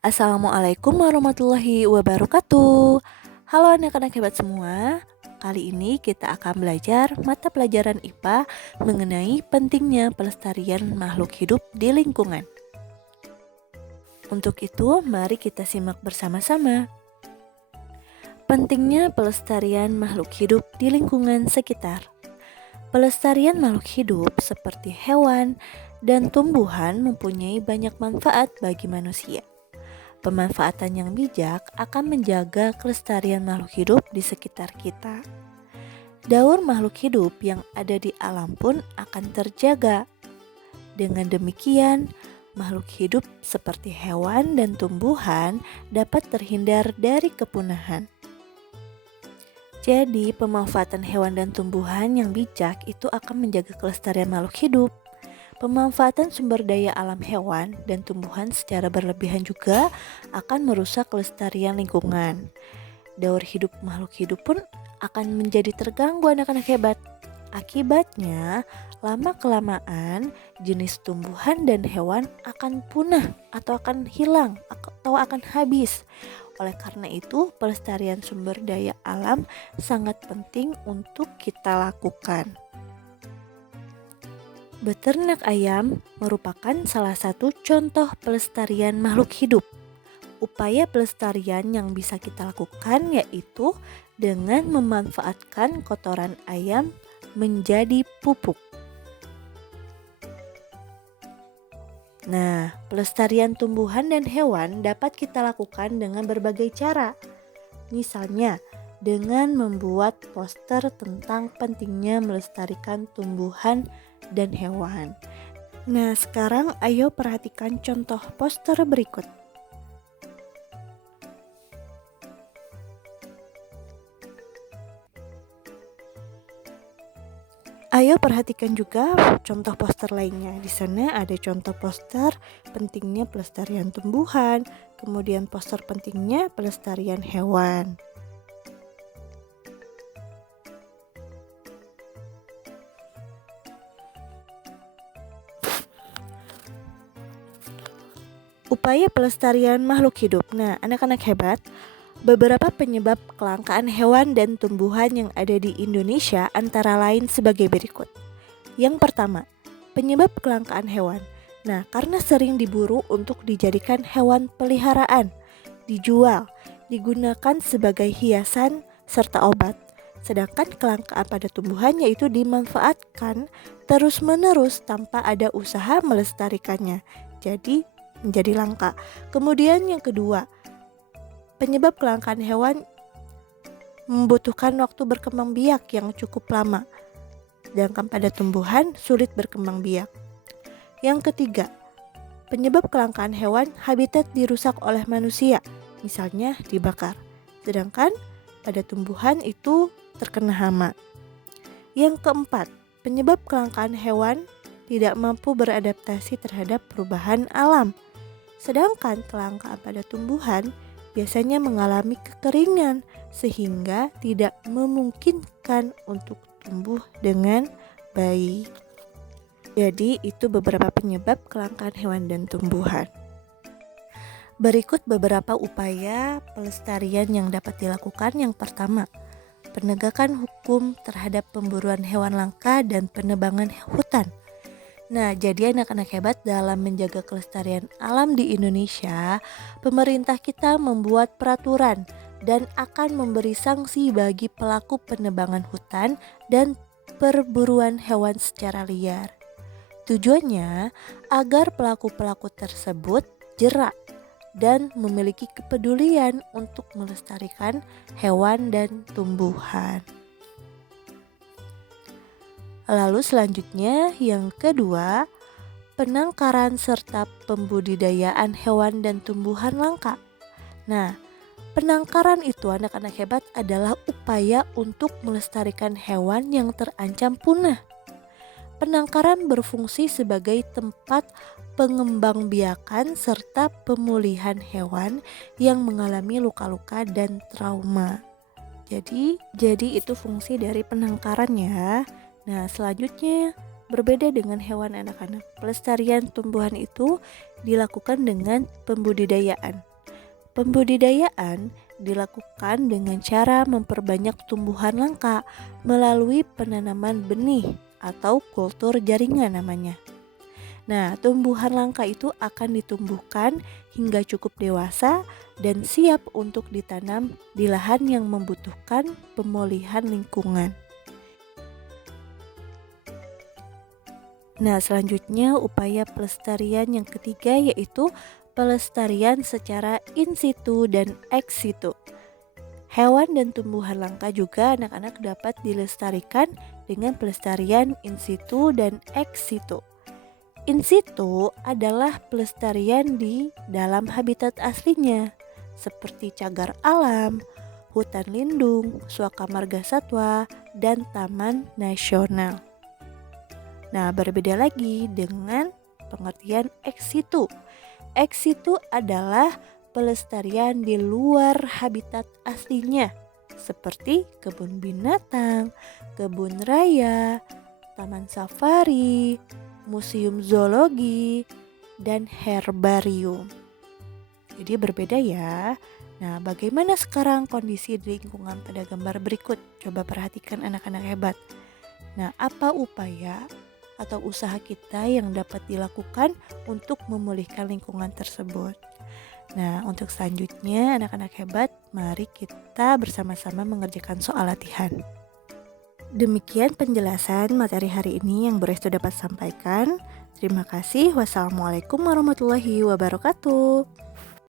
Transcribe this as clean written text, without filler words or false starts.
Assalamualaikum warahmatullahi wabarakatuh. Halo anak-anak hebat semua. Kali ini kita akan belajar mata pelajaran IPA mengenai pentingnya pelestarian makhluk hidup di lingkungan. Untuk itu, mari kita simak bersama-sama. Pentingnya pelestarian makhluk hidup di lingkungan sekitar. Pelestarian makhluk hidup seperti hewan dan tumbuhan mempunyai banyak manfaat bagi manusia. Pemanfaatan yang bijak akan menjaga kelestarian makhluk hidup di sekitar kita. Daur makhluk hidup yang ada di alam pun akan terjaga. Dengan demikian, makhluk hidup seperti hewan dan tumbuhan dapat terhindar dari kepunahan. Jadi, pemanfaatan hewan dan tumbuhan yang bijak itu akan menjaga kelestarian makhluk hidup. Pemanfaatan sumber daya alam hewan dan tumbuhan secara berlebihan juga akan merusak kelestarian lingkungan. Daur hidup makhluk hidup pun akan menjadi terganggu anak-anak hebat. Akibatnya, lama-kelamaan jenis tumbuhan dan hewan akan punah atau akan hilang atau akan habis. Oleh karena itu, pelestarian sumber daya alam sangat penting untuk kita lakukan. Beternak ayam merupakan salah satu contoh pelestarian makhluk hidup. Upaya pelestarian yang bisa kita lakukan yaitu dengan memanfaatkan kotoran ayam menjadi pupuk. Nah, pelestarian tumbuhan dan hewan dapat kita lakukan dengan berbagai cara. Misalnya, dengan membuat poster tentang pentingnya melestarikan tumbuhan dan hewan. Nah, sekarang ayo perhatikan contoh poster berikut. Ayo perhatikan juga contoh poster lainnya. Di sana ada contoh poster pentingnya pelestarian tumbuhan, kemudian poster pentingnya pelestarian hewan. Upaya pelestarian makhluk hidup. Nah, anak-anak hebat, beberapa penyebab kelangkaan hewan dan tumbuhan yang ada di Indonesia antara lain sebagai berikut. Yang pertama, penyebab kelangkaan hewan. Nah, karena sering diburu untuk dijadikan hewan peliharaan, dijual, digunakan sebagai hiasan serta obat. Sedangkan kelangkaan pada tumbuhan yaitu dimanfaatkan terus-menerus tanpa ada usaha melestarikannya. Jadi menjadi langka. Kemudian yang kedua, penyebab kelangkaan hewan membutuhkan waktu berkembang biak yang cukup lama. Sedangkan pada tumbuhan sulit berkembang biak. Yang ketiga, penyebab kelangkaan hewan habitat dirusak oleh manusia, misalnya dibakar. Sedangkan pada tumbuhan itu terkena hama. Yang keempat, penyebab kelangkaan hewan tidak mampu beradaptasi terhadap perubahan alam. Sedangkan kelangkaan pada tumbuhan biasanya mengalami kekeringan sehingga tidak memungkinkan untuk tumbuh dengan baik. Jadi itu beberapa penyebab kelangkaan hewan dan tumbuhan. Berikut beberapa upaya pelestarian yang dapat dilakukan. Yang pertama, penegakan hukum terhadap pemburuan hewan langka dan penebangan hutan. Nah, jadi anak-anak hebat dalam menjaga kelestarian alam di Indonesia, pemerintah kita membuat peraturan dan akan memberi sanksi bagi pelaku penebangan hutan dan perburuan hewan secara liar. Tujuannya agar pelaku-pelaku tersebut jerak dan memiliki kepedulian untuk melestarikan hewan dan tumbuhan. Lalu selanjutnya yang kedua, penangkaran serta pembudidayaan hewan dan tumbuhan langka. Nah, penangkaran itu anak-anak hebat adalah upaya untuk melestarikan hewan yang terancam punah. Penangkaran berfungsi sebagai tempat pengembangbiakan serta pemulihan hewan yang mengalami luka-luka dan trauma. Jadi itu fungsi dari penangkaran ya. Nah, selanjutnya berbeda dengan hewan anak-anak. Pelestarian tumbuhan itu dilakukan dengan pembudidayaan. Pembudidayaan dilakukan dengan cara memperbanyak tumbuhan langka melalui penanaman benih atau kultur jaringan namanya. Nah, tumbuhan langka itu akan ditumbuhkan hingga cukup dewasa dan siap untuk ditanam di lahan yang membutuhkan pemulihan lingkungan. Nah, selanjutnya upaya pelestarian yang ketiga yaitu pelestarian secara in situ dan ex situ. Hewan dan tumbuhan langka juga anak-anak dapat dilestarikan dengan pelestarian in situ dan ex situ. In situ adalah pelestarian di dalam habitat aslinya, seperti cagar alam, hutan lindung, suaka marga satwa, dan taman nasional. Nah, berbeda lagi dengan pengertian ex situ. Ex situ adalah pelestarian di luar habitat aslinya, seperti kebun binatang, kebun raya, taman safari, museum zoologi, dan herbarium. Jadi berbeda ya. Nah, bagaimana sekarang kondisi di lingkungan pada gambar berikut? Coba perhatikan anak-anak hebat. Nah, apa upaya atau usaha kita yang dapat dilakukan untuk memulihkan lingkungan tersebut? Nah, untuk selanjutnya anak-anak hebat, mari kita bersama-sama mengerjakan soal latihan. Demikian penjelasan materi hari ini yang Bu Restu dapat sampaikan. Terima kasih. Wassalamualaikum warahmatullahi wabarakatuh.